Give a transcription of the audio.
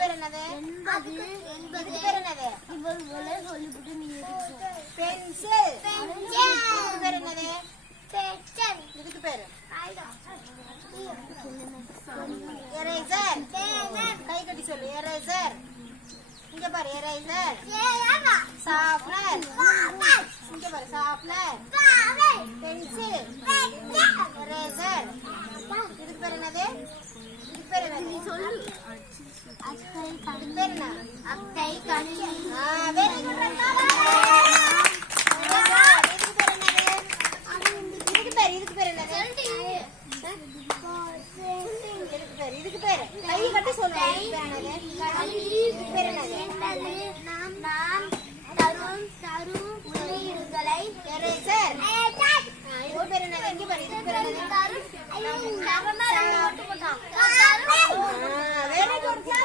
பேர் என்னது? இதுக்கு பேர் என்னது? பென்சில். இதுக்கு பேர் என்னது? இதுக்கு பேரு எரேசர். கை கட்டி சொல்லு. எரேசர். இங்க பாரு. எரேசர். ஷார்ப்னர். இங்க பாரு. ஷார்ப்னர். பென்சில். எரேசர். இதுக்கு பேர் என்னது? இதுக்கு பேர் என்னது? சொல்லு. இதுக்கு பேர் என்ன? அட்டை. கணினி. வெரி குட் ரத்தா. இதுக்கு பேர் என்னது? இதுக்கு பேர் கை கட்டி சொல்லு. இதுக்கு பேர் என்னது? நாம் தரும் உள்ளீடுகளை எரேசர். இதுக்கு பேர் என்னது? இங்க பாரு. இதுக்கு பேர் என்னது? Very good.